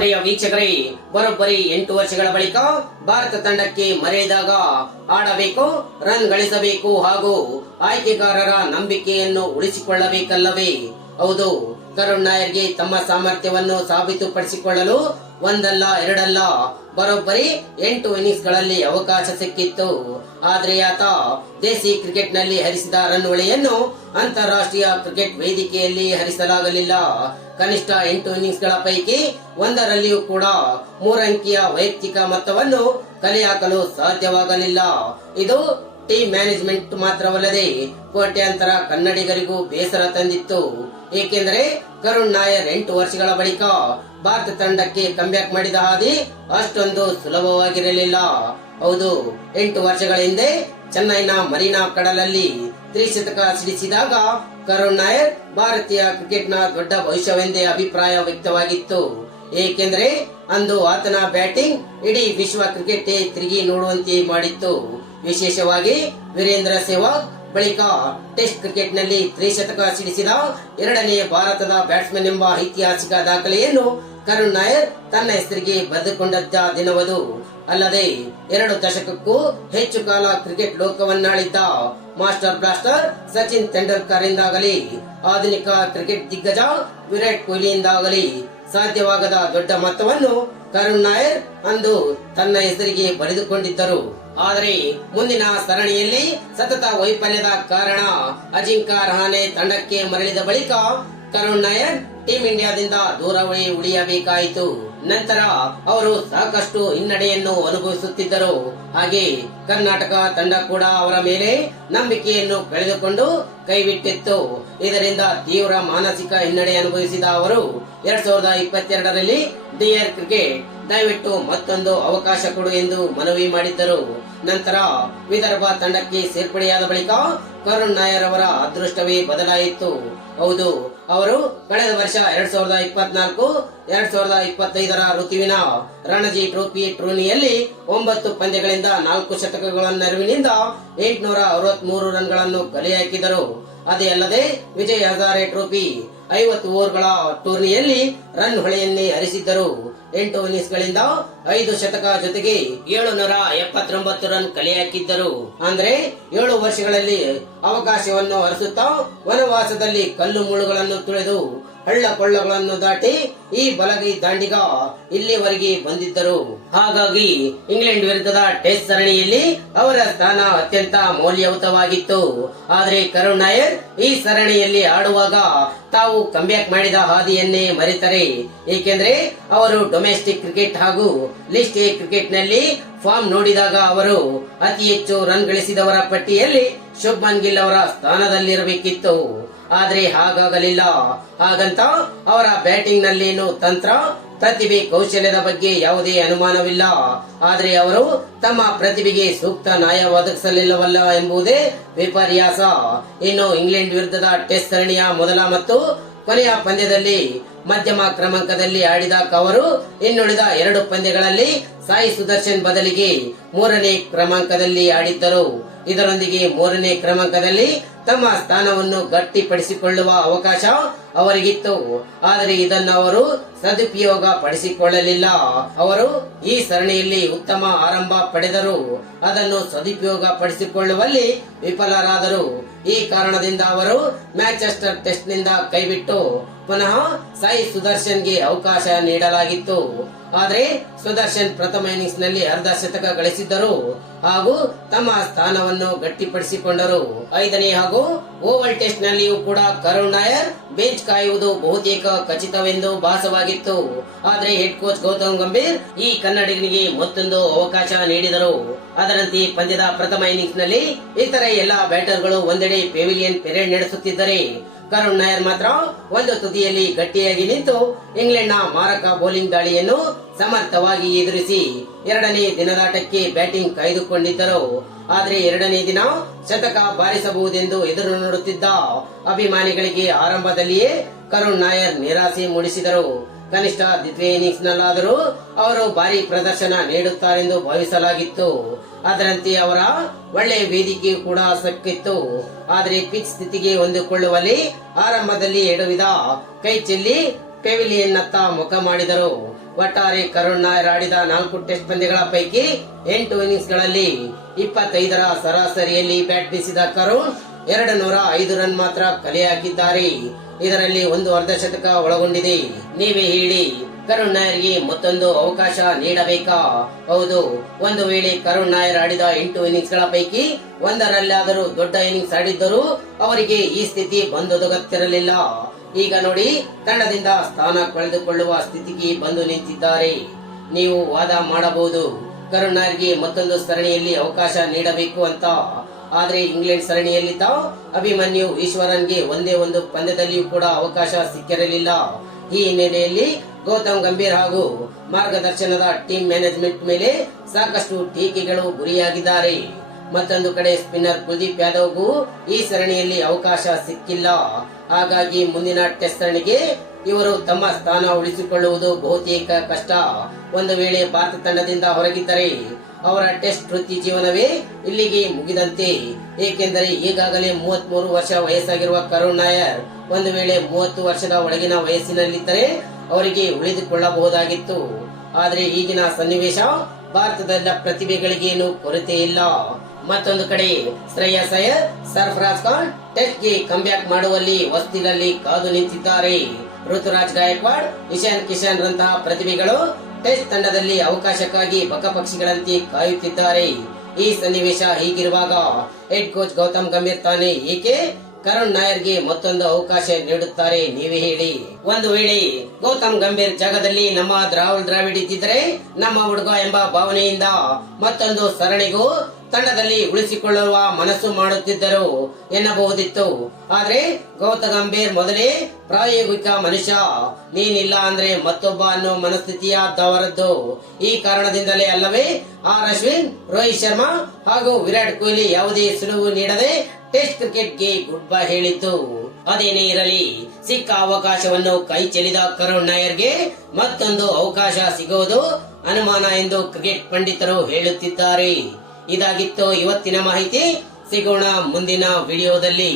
ಪ್ರಿಯ ವೀಕ್ಷಕರೇ, ಬರೋಬ್ಬರಿ ಎಂಟು ವರ್ಷಗಳ ಬಳಿಕ ಭಾರತ ತಂಡಕ್ಕೆ ಮರೆಯದಾಗ ಆಡಬೇಕು, ರನ್ ಗಳಿಸಬೇಕು ಹಾಗೂ ಆಯ್ಕೆಗಾರರ ನಂಬಿಕೆಯನ್ನು ಉಳಿಸಿಕೊಳ್ಳಬೇಕಲ್ಲವೇ? ಹೌದು. ಕರುಣ್ ನಾಯರ್ಗೆ ತಮ್ಮ ಸಾಮರ್ಥ್ಯವನ್ನು ಸಾಬೀತುಪಡಿಸಿಕೊಳ್ಳಲು ಒಂದಲ್ಲ, ಎರಡಲ್ಲ, ಬರೋಬ್ಬರಿ ಎಂಟು ಇನ್ನಿಂಗ್ಸ್ಗಳಲ್ಲಿ ಅವಕಾಶ ಸಿಕ್ಕಿತ್ತು. ಆದ್ರೆ ಆತ ದೇಸಿ ಕ್ರಿಕೆಟ್ನಲ್ಲಿ ಹರಿಸಿದ ರನ್ ಒಳೆಯನ್ನು ಅಂತಾರಾಷ್ಟ್ರೀಯ ಕ್ರಿಕೆಟ್ ವೇದಿಕೆಯಲ್ಲಿ ಹರಿಸಲಾಗಲಿಲ್ಲ. ಕನಿಷ್ಠ ಎಂಟು ಇನ್ನಿಂಗ್ಸ್ಗಳ ಪೈಕಿ ಒಂದರಲ್ಲಿಯೂ ಕೂಡ ಮೂರಂಕಿಯ ವೈಯಕ್ತಿಕ ಮೊತ್ತವನ್ನು ಕಲೆ ಸಾಧ್ಯವಾಗಲಿಲ್ಲ. ಇದು ಟೀಮ್ ಮ್ಯಾನೇಜ್ಮೆಂಟ್ ಮಾತ್ರವಲ್ಲದೆ ಕೋಟ್ಯಾಂತರ ಕನ್ನಡಿಗರಿಗೂ ಬೇಸರ ತಂದಿತ್ತು. ಏಕೆಂದರೆ ಕರುಣ್ ನಾಯರ್ ಎಂಟು ವರ್ಷಗಳ ಬಳಿಕ ಭಾರತ ತಂಡಕ್ಕೆ ಕಂಬ್ಯಾಕ್ ಮಾಡಿದ ಹಾದಿ ಅಷ್ಟೊಂದು ಸುಲಭವಾಗಿರಲಿಲ್ಲ. ಹೌದು, ಎಂಟು ವರ್ಷಗಳ ಹಿಂದೆ ಚೆನ್ನೈನ ಮರೀನಾ ಕಡಲಲ್ಲಿ ತ್ರಿಶತಕ ಸಿಡಿಸಿದಾಗ ಕರುಣ್ ನಾಯರ್ ಭಾರತೀಯ ಕ್ರಿಕೆಟ್ನ ದೊಡ್ಡ ಭವಿಷ್ಯವೆಂದೇ ಅಭಿಪ್ರಾಯ ವ್ಯಕ್ತವಾಗಿತ್ತು. ಏಕೆಂದರೆ ಅಂದು ಆತನ ಬ್ಯಾಟಿಂಗ್ ಇಡೀ ವಿಶ್ವ ಕ್ರಿಕೆಟ್ ತಿರುಗಿ ನೋಡುವಂತೆ ಮಾಡಿತ್ತು. ವಿಶೇಷವಾಗಿ ವೀರೇಂದ್ರ ಸೆಹ್ವಾಗ್ ಬಳಿಕ ಟೆಸ್ಟ್ ಕ್ರಿಕೆಟ್ನಲ್ಲಿ ತ್ರಿಶತಕ ಸಿಡಿಸಿದ ಎರಡನೇ ಭಾರತದ ಬ್ಯಾಟ್ಸ್ಮನ್ ಎಂಬ ಐತಿಹಾಸಿಕ ದಾಖಲೆಯನ್ನು ಕರುಣ್ ನಾಯರ್ ತನ್ನ ಹೆಸರಿಗೆ ಬರೆದುಕೊಂಡದ್ದ ದಿನವದು. ಅಲ್ಲದೆ ಎರಡು ದಶಕಕ್ಕೂ ಹೆಚ್ಚು ಕಾಲ ಕ್ರಿಕೆಟ್ ಲೋಕವನ್ನಾಳಿದ್ದ ಮಾಸ್ಟರ್ ಬ್ಲಾಸ್ಟರ್ ಸಚಿನ್ ತೆಂಡೂಲ್ಕರ್ ಇಂದಾಗಲಿ, ಆಧುನಿಕ ಕ್ರಿಕೆಟ್ ದಿಗ್ಗಜ ವಿರಾಟ್ ಕೊಹ್ಲಿಯಿಂದಾಗಲಿ ಸಾಧ್ಯವಾಗದ ದೊಡ್ಡ ಮೊತ್ತವನ್ನು ಕರುಣ್ ನಾಯರ್ ಅಂದು ತನ್ನ ಹೆಸರಿಗೆ ಬರೆದುಕೊಂಡಿದ್ದರು. ಆದರೆ ಮುಂದಿನ ಸರಣಿಯಲ್ಲಿ ಸತತ ವೈಫಲ್ಯದ ಕಾರಣ ಅಜಿಂಕ್ಯ ರಹಾನೆ ತಂಡಕ್ಕೆ ಮರಳಿದ ಬಳಿಕ ಕರುಣ್ ನಾಯರ್ ಟೀಂ ಇಂಡಿಯಾದಿಂದ ದೂರವೇ ಉಳಿಯಬೇಕಾಯಿತು. ನಂತರ ಅವರು ಸಾಕಷ್ಟು ಹಿನ್ನಡೆಯನ್ನು ಅನುಭವಿಸುತ್ತಿದ್ದರು. ಹಾಗೆ ಕರ್ನಾಟಕ ತಂಡ ಕೂಡ ಅವರ ಮೇಲೆ ನಂಬಿಕೆಯನ್ನು ಕಳೆದುಕೊಂಡು ಕೈಬಿಟ್ಟಿತ್ತು. ಇದರಿಂದ ತೀವ್ರ ಮಾನಸಿಕ ಹಿನ್ನಡೆ ಅನುಭವಿಸಿದ ಅವರು, ಎರಡ್ ಸಾವಿರದ ಇಪ್ಪತ್ತೆರಡರಲ್ಲಿ ಡಿಯರ್ ಕ್ರಿಕೆಟ್ ದಯವಿಟ್ಟು ಮತ್ತೊಂದು ಅವಕಾಶ ಕೊಡು ಎಂದು ಮನವಿ ಮಾಡಿದ್ದರು. ನಂತರ ವಿದರ್ಭ ತಂಡಕ್ಕೆ ಸೇರ್ಪಡೆಯಾದ ಬಳಿಕ ಕರುಣ್ ನಾಯರ್ ಅವರ ಅದೃಷ್ಟವೇ ಬದಲಾಯಿತು. ಹೌದು, ಅವರು ಕಳೆದ ವರ್ಷ ಎರಡ್ ಸಾವಿರದ ಇಪ್ಪತ್ನಾಲ್ಕು, ಎರಡ್ ಸಾವಿರದ ಇಪ್ಪತ್ತೈದರ ಋತುವಿನ ರಣಜಿ ಟ್ರೋಫಿ ಟೂರ್ನಿಯಲ್ಲಿ ಒಂಬತ್ತು ಪಂದ್ಯಗಳಿಂದ ನಾಲ್ಕು ಶತಕಗಳ ನೆರವಿನಿಂದ ಎಂಟುನೂರ ಅರವತ್ಮೂರು ರನ್ಗಳನ್ನು ಕಲೆ ಹಾಕಿದರು. ಅದೇ ಅಲ್ಲದೆ ವಿಜಯ್ ಹಜಾರೆ ಟ್ರೋಫಿ ಐವತ್ತು ಓವರ್ಗಳ ಟೂರ್ನಿಯಲ್ಲಿ ರನ್ ಹೊಳೆಯನ್ನೇ ಹರಿಸಿದ್ದರು. ಎಂಟು ಇನ್ನಿಂಗ್ಸ್ ಗಳಿಂದ ಐದು ಶತಕ ಜೊತೆಗೆ ಏಳು ನೂರ ಎಪ್ಪತ್ತೊಂಬತ್ತು ರನ್ ಕಲೆ ಹಾಕಿದ್ದರು ಅಂದ್ರೆ ಏಳು ವರ್ಷಗಳಲ್ಲಿ ಅವಕಾಶವನ್ನು ಹರಿಸುತ್ತಾ ವನವಾಸದಲ್ಲಿ ಕಲ್ಲು ಮುಳ್ಳುಗಳನ್ನು ತುಳಿದು ಹಳ್ಳ ಕೊಳ್ಳಗಳನ್ನು ದಾಟಿ ಈ ಬಲಗೈ ದಾಂಡಿಗ ಇಲ್ಲಿವರೆಗೆ ಬಂದಿದ್ದರು. ಹಾಗಾಗಿ ಇಂಗ್ಲೆಂಡ್ ವಿರುದ್ಧದ ಟೆಸ್ಟ್ ಸರಣಿಯಲ್ಲಿ ಅವರ ಸ್ಥಾನ ಅತ್ಯಂತ ಮೌಲ್ಯಯುತವಾಗಿತ್ತು. ಆದರೆ ಕರುಣ್ ನಾಯರ್ ಈ ಸರಣಿಯಲ್ಲಿ ಆಡುವಾಗ ತಾವು ಕಂಬ್ಯಾಕ್ ಮಾಡಿದ ಹಾದಿಯನ್ನೇ ಮರೆತರೆ. ಏಕೆಂದರೆ ಅವರು ಡೊಮೆಸ್ಟಿಕ್ ಕ್ರಿಕೆಟ್ ಹಾಗೂ ಲಿಸ್ಟ್ ಎ ಕ್ರಿಕೆಟ್ನಲ್ಲಿ ಫಾರ್ಮ್ ನೋಡಿದಾಗ ಅವರು ಅತಿ ಹೆಚ್ಚು ರನ್ ಗಳಿಸಿದವರ ಪಟ್ಟಿಯಲ್ಲಿ ಶುಭ್ಮನ್ ಗಿಲ್ ಅವರ ಸ್ಥಾನದಲ್ಲಿರಬೇಕಿತ್ತು. ಆದ್ರೆ ಹಾಗಾಗಲಿಲ್ಲ. ಹಾಗಂತ ಅವರ ಬ್ಯಾಟಿಂಗ್ ನಲ್ಲೇನು ತಂತ್ರ, ಪ್ರತಿಭೆ ಕೌಶಲ್ಯದ ಬಗ್ಗೆ ಯಾವುದೇ ಅನುಮಾನವಿಲ್ಲ. ಆದ್ರೆ ಅವರು ತಮ್ಮ ಪ್ರತಿಭೆಗೆ ಸೂಕ್ತ ನ್ಯಾಯ ಒದಗಿಸಲಿಲ್ಲವಲ್ಲ ಎಂಬುದೇ ವಿಪರ್ಯಾಸ. ಇನ್ನು ಇಂಗ್ಲೆಂಡ್ ವಿರುದ್ಧದ ಟೆಸ್ಟ್ ಸರಣಿಯ ಮೊದಲ ಮತ್ತು ಕೊನೆಯ ಪಂದ್ಯದಲ್ಲಿ ಮಧ್ಯಮ ಕ್ರಮಾಂಕದಲ್ಲಿ ಆಡಿದ ಅವರು ಇನ್ನುಳಿದ ಎರಡು ಪಂದ್ಯಗಳಲ್ಲಿ ಸಾಯಿ ಸುದರ್ಶನ್ ಬದಲಿಗೆ ಮೂರನೇ ಕ್ರಮಾಂಕದಲ್ಲಿ ಆಡಿದ್ದರು. ಇದರೊಂದಿಗೆ ಮೂರನೇ ಕ್ರಮಾಂಕದಲ್ಲಿ ತಮ್ಮ ಸ್ಥಾನವನ್ನು ಗಟ್ಟಿಪಡಿಸಿಕೊಳ್ಳುವ ಅವಕಾಶ ಅವರಿಗಿತ್ತು. ಆದರೆ ಇದನ್ನು ಅವರು ಸದುಪಯೋಗ ಪಡಿಸಿಕೊಳ್ಳಲಿಲ್ಲ ಅವರು ಈ ಸರಣಿಯಲ್ಲಿ ಉತ್ತಮ ಆರಂಭ ಪಡೆದರು. ಅದನ್ನು ಸದುಪಯೋಗ ಪಡಿಸಿಕೊಳ್ಳುವಲ್ಲಿ ವಿಫಲರಾದರು. ಈ ಕಾರಣದಿಂದ ಅವರು ಮ್ಯಾಂಚೆಸ್ಟರ್ ಟೆಸ್ಟ್ನಿಂದ ಕೈಬಿಟ್ಟು ಪುನಃ ಸಾಯಿ ಸುದರ್ಶನ್ಗೆ ಅವಕಾಶ ನೀಡಲಾಗಿತ್ತು. ಆದರೆ ಸುದರ್ಶನ್ ಪ್ರಥಮ ಇನ್ನಿಂಗ್ಸ್ನಲ್ಲಿ ಅರ್ಧ ಶತಕ ಗಳಿಸಿದ್ದರು ಹಾಗೂ ತಮ್ಮ ಸ್ಥಾನವನ್ನು ಗಟ್ಟಿಪಡಿಸಿಕೊಂಡರು. ಐದನೇ ಹಾಗೂ ಓವಲ್ ಟೆಸ್ಟ್ ನಲ್ಲಿಯೂ ಕೂಡ ಕರುಣ್ ನಾಯರ್ ಬೆಂಚ್ ಕಾಯುವುದು ಬಹುತೇಕ ಖಚಿತವೆಂದು ಭಾಸವಾಗಿತ್ತು. ಆದರೆ ಹೆಡ್ ಕೋಚ್ ಗೌತಮ್ ಗಂಭೀರ್ ಈ ಕನ್ನಡಿಗನಿಗೆ ಮತ್ತೊಂದು ಅವಕಾಶ ನೀಡಿದರು. ಅದರಂತೆ ಪಂದ್ಯದ ಪ್ರಥಮ ಇನ್ನಿಂಗ್ಸ್ನಲ್ಲಿ ಇತರ ಎಲ್ಲಾ ಬ್ಯಾಟರ್ಗಳು ಒಂದೆಡೆ ಪೆವಿಲಿಯನ್ ಪೆರೇಡ್ ನಡೆಸುತ್ತಿದ್ದರೆ. ಕರುಣ್ ನಾಯರ್ ಮಾತ್ರ ಒಂದು ತುದಿಯಲ್ಲಿ ಗಟ್ಟಿಯಾಗಿ ನಿಂತು ಇಂಗ್ಲೆಂಡ್ನ ಮಾರಕ ಬೌಲಿಂಗ್ ದಾಳಿಯನ್ನು ಸಮರ್ಥವಾಗಿ ಎದುರಿಸಿ ಎರಡನೇ ದಿನದಾಟಕ್ಕೆ ಬ್ಯಾಟಿಂಗ್ ಕಾಯ್ದುಕೊಂಡಿದ್ದರು. ಆದರೆ ಎರಡನೇ ದಿನ ಶತಕ ಬಾರಿಸಬಹುದೆಂದು ಎದುರು ನೋಡುತ್ತಿದ್ದ ಅಭಿಮಾನಿಗಳಿಗೆ ಆರಂಭದಲ್ಲಿಯೇ ಕರುಣ್ ನಾಯರ್ ನಿರಾಸೆ ಮೂಡಿಸಿದರು. ಕನಿಷ್ಠ ದ್ವಿತೀಯ ನಲ್ಲಾದರೂ ಅವರು ಭಾರಿ ಪ್ರದರ್ಶನ ನೀಡುತ್ತಾರೆಂದು ಭಾವಿಸಲಾಗಿತ್ತು. ಅದರಂತೆ ಅವರ ಒಳ್ಳೆಯ ವೇದಿಕೆ ಕೂಡ ಸಕ್ಕಿತ್ತು. ಆದರೆ ಪಿಚ್ ಸ್ಥಿತಿಗೆ ಹೊಂದಿಕೊಳ್ಳುವಲ್ಲಿ ಆರಂಭದಲ್ಲಿ ಎಡವಿದ ಕೈ ಚೆಲ್ಲಿ ಪೆವಿಲಿಯನ್ನತ್ತ ಮುಖ ಮಾಡಿದರು. ಒಟ್ಟಾರೆ ಕರುಣ್ ನಾಯರ್ ಆಡಿದ ನಾಲ್ಕು ಟೆಸ್ಟ್ ಪಂದ್ಯಗಳ ಪೈಕಿ ಎಂಟು ಇನ್ನಿಂಗ್ಸ್ಗಳಲ್ಲಿ ಇಪ್ಪತ್ತೈದರ ಸರಾಸರಿಯಲ್ಲಿ ಬ್ಯಾಟ್ ಬೀಸಿದ ಕರುಣ್ ಎರಡು ನೂರ ಐದು ರನ್ ಮಾತ್ರ ಕಲೆ ಹಾಕಿದ್ದಾರೆ. ಇದರಲ್ಲಿ ಒಂದು ಅರ್ಧ ಶತಕ ಒಳಗೊಂಡಿದೆ. ನೀವೇ ಹೇಳಿ, ಕರುಣ್ ನಾಯರ್ಗೆ ಮತ್ತೊಂದು ಅವಕಾಶ ನೀಡಬೇಕಾ? ಹೌದು, ಒಂದು ವೇಳೆ ಕರುಣ್ ನಾಯರ್ ಆಡಿದ ಎಂಟು ಇನ್ನಿಂಗ್ಸ್ಗಳ ಪೈಕಿ ಒಂದರಲ್ಲಾದರೂ ದೊಡ್ಡ ಇನ್ನಿಂಗ್ಸ್ ಆಡಿದ್ದರೂ ಅವರಿಗೆ ಈ ಸ್ಥಿತಿ ಬಂದೊದಗುತ್ತಿರಲಿಲ್ಲ. ಈಗ ನೋಡಿ ತಂಡದಿಂದ ಸ್ಥಾನ ಕಳೆದುಕೊಳ್ಳುವ ಸ್ಥಿತಿಗೆ ಬಂದು ನಿಂತಿದ್ದಾರೆ. ನೀವು ವಾದ ಮಾಡಬಹುದು. ಕರುಣ್ ನಾಯರ್ಗೆ ಮತ್ತೊಂದು ಸರಣಿಯಲ್ಲಿ ಅವಕಾಶ ನೀಡಬೇಕು ಅಂತ ಆದ್ರೆ ಇಂಗ್ಲೆಂಡ್ ಸರಣಿಯಲ್ಲಿ ತಾವು ಅಭಿಮನ್ಯು ಈಶ್ವರನ್ಗೆ ಒಂದೇ ಒಂದು ಪಂದ್ಯದಲ್ಲಿಯೂ ಕೂಡ ಅವಕಾಶ ಸಿಕ್ಕಿರಲಿಲ್ಲ. ಈ ಹಿನ್ನೆಲೆಯಲ್ಲಿ ಗೌತಮ್ ಗಂಭೀರ್ ಹಾಗೂ ಮಾರ್ಗದರ್ಶನದ ಟೀಮ್ ಮ್ಯಾನೇಜ್ಮೆಂಟ್ ಮೇಲೆ ಸಾಕಷ್ಟು ಟೀಕೆಗಳು ಗುರಿಯಾಗಿದ್ದಾರೆ. ಮತ್ತೊಂದು ಕಡೆ ಸ್ಪಿನ್ನರ್ ಕುಲ್ದೀಪ್ ಯಾದವ್ಗೂ ಈ ಸರಣಿಯಲ್ಲಿ ಅವಕಾಶ ಸಿಕ್ಕಿಲ್ಲ. ಹಾಗಾಗಿ ಮುಂದಿನ ಟೆಸ್ಟ್ ಸರಣಿಗೆ ಇವರು ತಮ್ಮ ಸ್ಥಾನ ಉಳಿಸಿಕೊಳ್ಳುವುದು ಬಹುತೇಕ ಕಷ್ಟ. ಒಂದು ವೇಳೆ ಭಾರತ ತಂಡದಿಂದ ಹೊರಗಿದ್ದರೆ ಅವರ ಟೆಸ್ಟ್ ವೃತ್ತಿ ಜೀವನವೇ ಇಲ್ಲಿಗೆ ಮುಗಿದಂತೆ. ಏಕೆಂದರೆ ಈಗಾಗಲೇ ಮೂವತ್ಮೂರು ವರ್ಷ ವಯಸ್ಸಾಗಿರುವ ಕರುಣ್ ನಾಯರ್ ಒಂದು ವೇಳೆ ಮೂವತ್ತು ವರ್ಷದ ಒಳಗಿನ ವಯಸ್ಸಿನಲ್ಲಿದ್ದರೆ ಅವರಿಗೆ ಉಳಿದುಕೊಳ್ಳಬಹುದಾಗಿತ್ತು. ಆದರೆ ಈಗಿನ ಸನ್ನಿವೇಶ ಭಾರತದ ಪ್ರತಿಭೆಗಳಿಗೇನು ಕೊರತೆ ಇಲ್ಲ ಮತ್ತೊಂದು ಕಡೆ ಶ್ರೇಯಸ್ ಅಯ್ಯರ್ ಸರ್ಫರಾಜ್ ಖಾನ್ ಟೆಸ್ಟ್ಗೆ ಕಂಬ್ಯಾಕ್ ಮಾಡುವಲ್ಲಿ ಹೊಸ್ತಿಲಲ್ಲಿ ಕಾದು ನಿಂತಿದ್ದಾರೆ. ಋತುರಾಜ್ ಗಾಯಕ್ವಾಡ್, ಇಶಾನ್ ಕಿಶನ್ ರಂತಹ ಪ್ರತಿಭೆಗಳು ಟೆಸ್ಟ್ ತಂಡದಲ್ಲಿ ಅವಕಾಶಕ್ಕಾಗಿ ಬಕಪಕ್ಷಿಗಳಂತೆ ಕಾಯುತ್ತಿದ್ದಾರೆ. ಈ ಸನ್ನಿವೇಶ ಹೀಗಿರುವಾಗ ಹೆಡ್ ಕೋಚ್ ಗೌತಮ್ ಗಂಭೀರ್ ತಾನೇ ಏಕೆ ಕರುಣ್ ನಾಯರ್ಗೆ ಮತ್ತೊಂದು ಅವಕಾಶ ನೀಡುತ್ತಾರೆ ನೀವೇ ಹೇಳಿ. ಒಂದು ವೇಳೆ ಗೌತಮ್ ಗಂಭೀರ್ ಜಾಗದಲ್ಲಿ ನಮ್ಮ ರಾಹುಲ್ ದ್ರಾವಿಡ್ ಇದ್ದಿದ್ರೆ ನಮ್ಮ ಹುಡುಗ ಎಂಬ ಭಾವನೆಯಿಂದ ಮತ್ತೊಂದು ಸರಣಿಗೂ ತಂಡದಲ್ಲಿ ಉಳಿಸಿಕೊಳ್ಳುವ ಮನಸ್ಸು ಮಾಡುತ್ತಿದ್ದರು ಎನ್ನಬಹುದಿತ್ತು. ಆದ್ರೆ ಗೌತ ಗಂಭೀರ್ ಮೊದಲೇ ಪ್ರಾಯೋಗಿಕ ಮನುಷ್ಯ, ನೀನಿಲ್ಲ ಅಂದ್ರೆ ಮತ್ತೊಬ್ಬ ಅನ್ನೋ ಮನಸ್ಥಿತಿಯಾದವರದ್ದು ಈ ಕಾರಣದಿಂದಲೇ ಅಲ್ಲವೇ, ಆರ್ ಅಶ್ವಿನ್, ರೋಹಿತ್ ಶರ್ಮಾ ಹಾಗೂ ವಿರಾಟ್ ಕೊಹ್ಲಿ ಯಾವುದೇ ಸುಳುವು ನೀಡದೆ ಟೆಸ್ಟ್ ಕ್ರಿಕೆಟ್ಗೆ ಗುಡ್ ಬೈ ಹೇಳಿತ್ತು ಅದೇನೇ ಇರಲಿ, ಸಿಕ್ಕ ಅವಕಾಶವನ್ನು ಕೈ ಚೆಲ್ಲಿದ ಕರುಣ್ ನಾಯರ್ಗೆ ಮತ್ತೊಂದು ಅವಕಾಶ ಸಿಗುವುದು ಅನುಮಾನ ಎಂದು ಕ್ರಿಕೆಟ್ ಪಂಡಿತರು ಹೇಳುತ್ತಿದ್ದಾರೆ. ಇದಾಗಿತ್ತು ಇವತ್ತಿನ ಮಾಹಿತಿ ಸಿಗೋಣ ಮುಂದಿನ ವಿಡಿಯೋದಲ್ಲಿ.